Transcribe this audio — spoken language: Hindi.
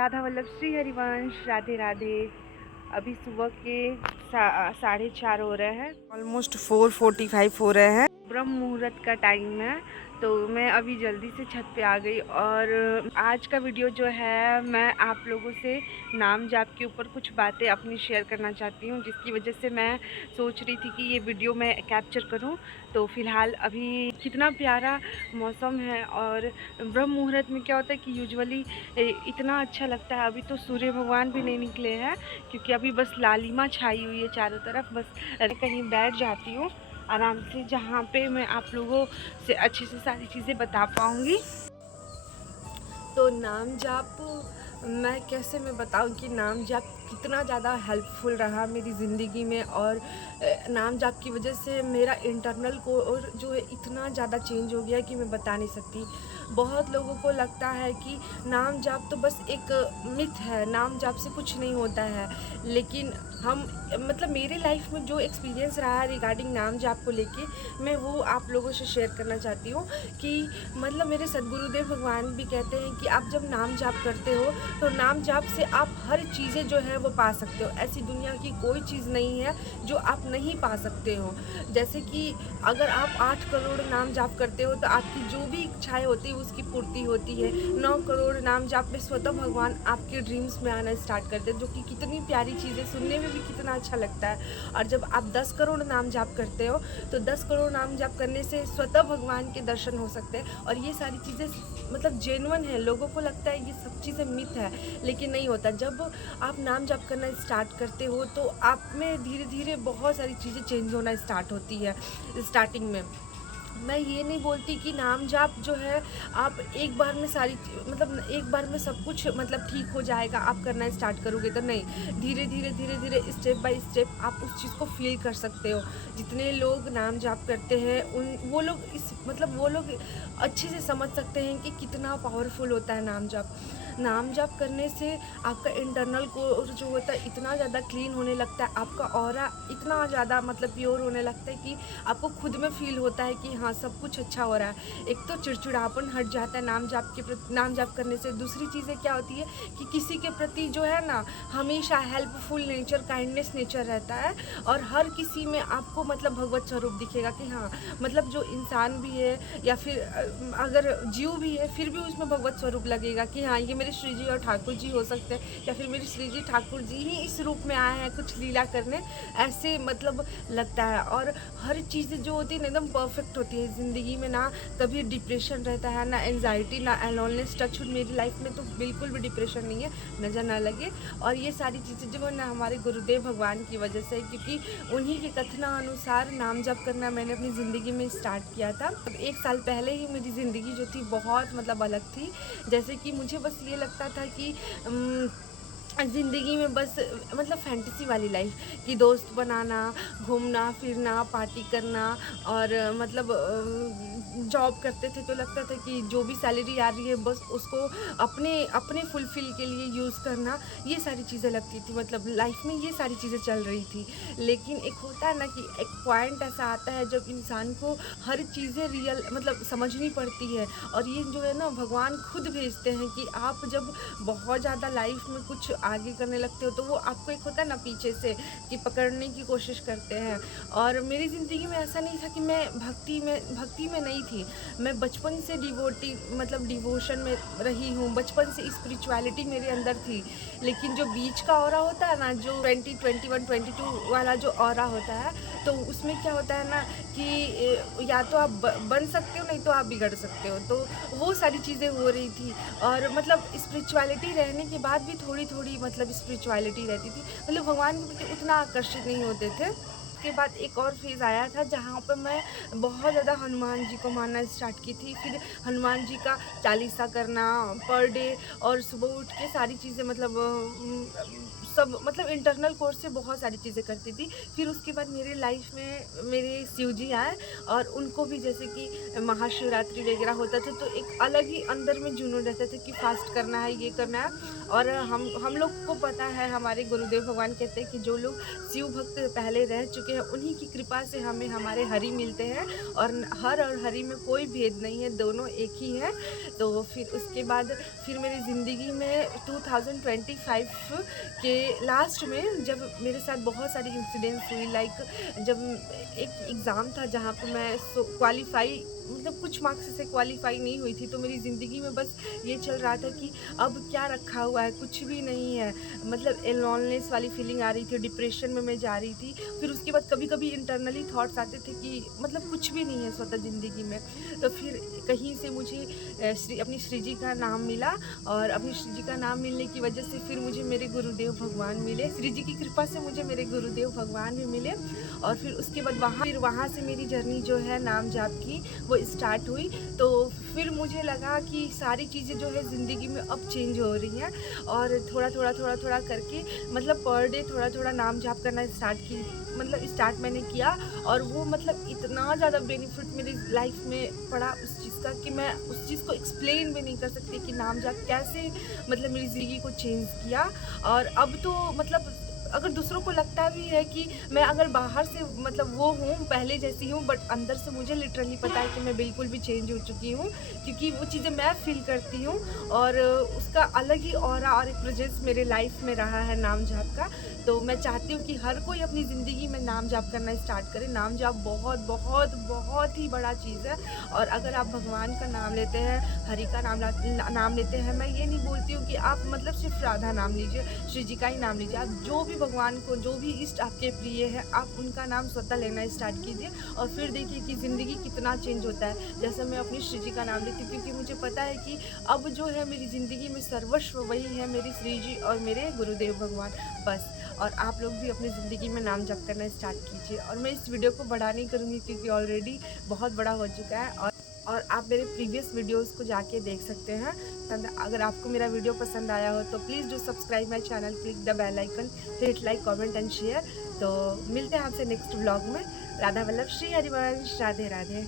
राधा वल्लभ श्री हरिवंश। राधे राधे। अभी सुबह के 4:30 हो रहे हैं, ऑलमोस्ट 4:45 हो रहे हैं। ब्रह्म मुहूर्त का टाइम है, तो मैं अभी जल्दी से छत पे आ गई। और आज का वीडियो जो है, मैं आप लोगों से नाम जाप के ऊपर कुछ बातें अपनी शेयर करना चाहती हूँ, जिसकी वजह से मैं सोच रही थी कि ये वीडियो मैं कैप्चर करूँ। तो फ़िलहाल अभी कितना प्यारा मौसम है, और ब्रह्म मुहूर्त में क्या होता है कि यूजुअली इतना अच्छा लगता है। अभी तो सूर्य भगवान भी नहीं निकले हैं, क्योंकि अभी बस लालिमा छाई हुई है चारों तरफ। बस कहीं बैठ जाती हूँ आराम से, जहाँ पे मैं आप लोगों से अच्छे से सारी चीज़ें बता पाऊँगी। तो नाम जाप मैं कैसे मैं बताऊँ कि नाम जाप कितना ज़्यादा हेल्पफुल रहा मेरी ज़िंदगी में। और नाम जाप की वजह से मेरा इंटरनल कोर जो है इतना ज़्यादा चेंज हो गया कि मैं बता नहीं सकती। बहुत लोगों को लगता है कि नाम जाप तो बस एक मिथ है, नाम जाप से कुछ नहीं होता है। लेकिन हम मतलब मेरे लाइफ में जो एक्सपीरियंस रहा है रिगार्डिंग नाम जाप को लेके, मैं वो आप लोगों से शेयर करना चाहती हूँ। कि मतलब मेरे सद्गुरुदेव भगवान भी कहते हैं कि आप जब नाम जाप करते हो तो नाम जाप से आप हर चीज़ें जो है वो पा सकते हो। ऐसी दुनिया की कोई चीज़ नहीं है जो आप नहीं पा सकते हो। जैसे कि अगर आप 8 करोड़ नाम जाप करते हो तो आपकी जो भी इच्छाएं होती है उसकी पूर्ति होती है। 9 करोड़ नाम जाप में स्वतः भगवान आपके ड्रीम्स में आना स्टार्ट करते हैं, जो कि कितनी प्यारी चीज़ है, सुनने में भी कितना अच्छा लगता है। और जब आप 10 करोड़ नाम जाप करते हो तो 10 करोड़ नाम जाप करने से स्वतः भगवान के दर्शन हो सकते हैं। और ये सारी चीज़ें मतलब जेन्युइन है। लोगों को लगता है ये सब चीज़ें मिथ है, लेकिन नहीं होता। जब आप नाम जाप करना स्टार्ट करते हो तो आप में धीरे धीरे बहुत सारी चीज़ें चेंज होना स्टार्ट होती है। स्टार्टिंग में मैं ये नहीं बोलती कि नाम जाप जो है आप एक बार में मतलब एक बार में सब कुछ मतलब ठीक हो जाएगा आप करना स्टार्ट करोगे तो नहीं। धीरे धीरे स्टेप बाय स्टेप आप उस चीज़ को फील कर सकते हो। जितने लोग नाम जाप करते हैं वो लोग वो लोग अच्छे से समझ सकते हैं कि कितना पावरफुल होता है नाम जाप। नाम जाप करने से आपका इंटरनल कोर जो होता है इतना ज़्यादा क्लीन होने लगता है, आपका ऑरा इतना ज़्यादा मतलब प्योर होने लगता है कि आपको खुद में फील होता है कि हाँ सब कुछ अच्छा हो रहा है। एक तो चिड़चिड़ापन हट जाता है नाम जाप करने से। दूसरी चीज़ें क्या होती है कि किसी के प्रति जो है ना हमेशा हेल्पफुल नेचर, काइंडनेस नेचर रहता है। और हर किसी में आपको मतलब भगवत स्वरूप दिखेगा कि हाँ मतलब जो इंसान भी है या फिर अगर जीव भी है फिर भी उसमें भगवत स्वरूप लगेगा कि हाँ ये मेरे श्री जी और ठाकुर जी हो सकते हैं, या फिर मेरे श्री जी ठाकुर जी ही इस रूप में आए हैं कुछ लीला करने, ऐसे मतलब लगता है। और हर चीज़ जो होती है ना एकदम परफेक्ट होती है ज़िंदगी में। ना कभी डिप्रेशन रहता है, ना एंजाइटी, ना एलोननेस। टच मेरी लाइफ में तो बिल्कुल भी डिप्रेशन नहीं है, नज़र ना लगे। और ये सारी चीज़ें जो है ना हमारे गुरुदेव भगवान की वजह से, क्योंकि उन्हीं के कथना अनुसार नाम जप करना मैंने अपनी ज़िंदगी में स्टार्ट किया था। अब 1 साल पहले ही मेरी ज़िंदगी जो थी बहुत मतलब अलग थी। जैसे कि मुझे बस ये लगता था कि ज़िंदगी में बस मतलब फैंटेसी वाली लाइफ, कि दोस्त बनाना, घूमना फिरना, पार्टी करना। और मतलब जॉब करते थे तो लगता था कि जो भी सैलरी आ रही है बस उसको अपने अपने फुलफिल के लिए यूज़ करना। ये सारी चीज़ें लगती थी, मतलब लाइफ में ये सारी चीज़ें चल रही थी। लेकिन एक होता है ना कि एक पॉइंट ऐसा आता है जब इंसान को हर चीज़ें रियल मतलब समझनी पड़ती है। और ये जो है ना भगवान खुद भेजते हैं कि आप जब बहुत ज़्यादा लाइफ में कुछ आगे करने लगते हो तो वो आपको एक होता है ना पीछे से कि पकड़ने की कोशिश करते हैं। और मेरी ज़िंदगी में ऐसा नहीं था कि मैं भक्ति में नहीं थी। मैं बचपन से डिवोटी मतलब डिवोशन में रही हूँ, बचपन से स्पिरिचुअलिटी मेरे अंदर थी। लेकिन जो बीच का ऑरा होता है ना, जो 20, 21, 22 वाला जो ऑरा होता है, तो उसमें क्या होता है ना कि या तो आप बन सकते हो, नहीं तो आप बिगड़ सकते हो। तो वो सारी चीज़ें हो रही थी। और मतलब स्पिरिचुअलिटी रहने के बाद भी थोड़ी थोड़ी मतलब स्पिरिचुअलिटी रहती थी, मतलब भगवान के प्रति उतना आकर्षित नहीं होते थे। उसके बाद एक और फेज़ आया था जहाँ पर मैं बहुत ज़्यादा हनुमान जी को मानना स्टार्ट की थी। फिर हनुमान जी का चालीसा करना पर डे, और सुबह उठ के सारी चीज़ें मतलब सब मतलब इंटरनल कोर्स से बहुत सारी चीज़ें करती थी। फिर उसके बाद मेरे लाइफ में मेरे शिव जी आए, और उनको भी जैसे कि महाशिवरात्रि वगैरह होता था तो एक अलग ही अंदर में जुनून रहता था कि फास्ट करना है, ये करना है। और हम लोग को पता है, हमारे गुरुदेव भगवान कहते हैं कि जो लोग शिव भक्त पहले रह चुके चुके हैं, उन्हीं की कृपा से हमें हमारे हरि मिलते हैं। और हर और हरि में कोई भेद नहीं है, दोनों एक ही हैं। तो फिर उसके बाद फिर मेरी ज़िंदगी में 2025 के लास्ट में जब मेरे साथ बहुत सारी इंसिडेंट्स हुई, लाइक जब एक एग्ज़ाम था जहाँ पे मैं क्वालिफ़ाई मतलब कुछ मार्क्स से क्वालिफ़ाई नहीं हुई थी, तो मेरी ज़िंदगी में बस ये चल रहा था कि अब क्या रखा हुआ है, कुछ भी नहीं है। मतलब लोनलीनेस वाली फीलिंग आ रही थी, डिप्रेशन में मैं जा रही थी। फिर उसके बाद कभी-कभी इंटरनली थॉट्स आते थे कि मतलब कुछ भी नहीं है स्वतः ज़िंदगी में। तो फिर कहीं से मुझे अपनी श्री जी का नाम मिला, और अपनी श्री जी का नाम मिलने की वजह से फिर मुझे मेरे गुरुदेव भगवान मिले। श्री जी की कृपा से मुझे मेरे गुरुदेव भगवान भी मिले। और फिर उसके बाद वहाँ से मेरी जर्नी जो है नाम जाप की वो स्टार्ट हुई। तो फिर मुझे लगा कि सारी चीज़ें जो है ज़िंदगी में अब चेंज हो रही हैं, और थोड़ा करके मतलब पर डे थोड़ा नाम जाप करना स्टार्ट मैंने किया। और वो मतलब इतना ज़्यादा बेनिफिट मेरी लाइफ में पड़ा उस चीज़ का कि मैं उस चीज़ को एक्सप्लेन भी नहीं कर सकती कि नाम जाप कैसे मतलब मेरी ज़िंदगी को चेंज किया। और अब तो मतलब अगर दूसरों को लगता भी है कि मैं अगर बाहर से मतलब वो हूँ, पहले जैसी हूँ, बट अंदर से मुझे लिटरली पता है कि मैं बिल्कुल भी चेंज हो चुकी हूँ, क्योंकि वो चीज़ें मैं फ़ील करती हूँ। और उसका अलग ही ऑरा और एक प्रेजेंस मेरे लाइफ में रहा है नाम जाप का। तो मैं चाहती हूँ कि हर कोई अपनी ज़िंदगी में नाम जाप करना स्टार्ट करे। नाम जाप बहुत ही बड़ा चीज़ है। और अगर आप भगवान का नाम लेते हैं, हरि का नाम लेते हैं, मैं ये नहीं बोलती हूँ कि आप मतलब सिर्फ राधा नाम लीजिए, श्री जी का ही नाम लीजिए। आप जो भी भगवान को, जो भी इष्ट आपके प्रिय है, आप उनका नाम स्वतः लेना स्टार्ट कीजिए, और फिर देखिए कि ज़िंदगी कितना चेंज होता है। जैसे मैं अपनी श्री जी का नाम लेती हूँ, क्योंकि मुझे पता है कि अब जो है मेरी ज़िंदगी में सर्वस्व वही है, मेरी श्री जी और मेरे गुरुदेव भगवान, बस। और आप लोग भी अपनी ज़िंदगी में नाम जप करना स्टार्ट कीजिए। और मैं इस वीडियो को बड़ा नहीं करूँगी, क्योंकि ऑलरेडी बहुत बड़ा हो चुका है। और आप मेरे प्रीवियस वीडियोस को जाके देख सकते हैं। अगर आपको मेरा वीडियो पसंद आया हो तो please do subscribe my channel, click the bell icon, hit like, comment and share. तो मिलते हैं आपसे नेक्स्ट व्लॉग में। राधा वल्लभ, श्री हरिवंश, राधे राधे।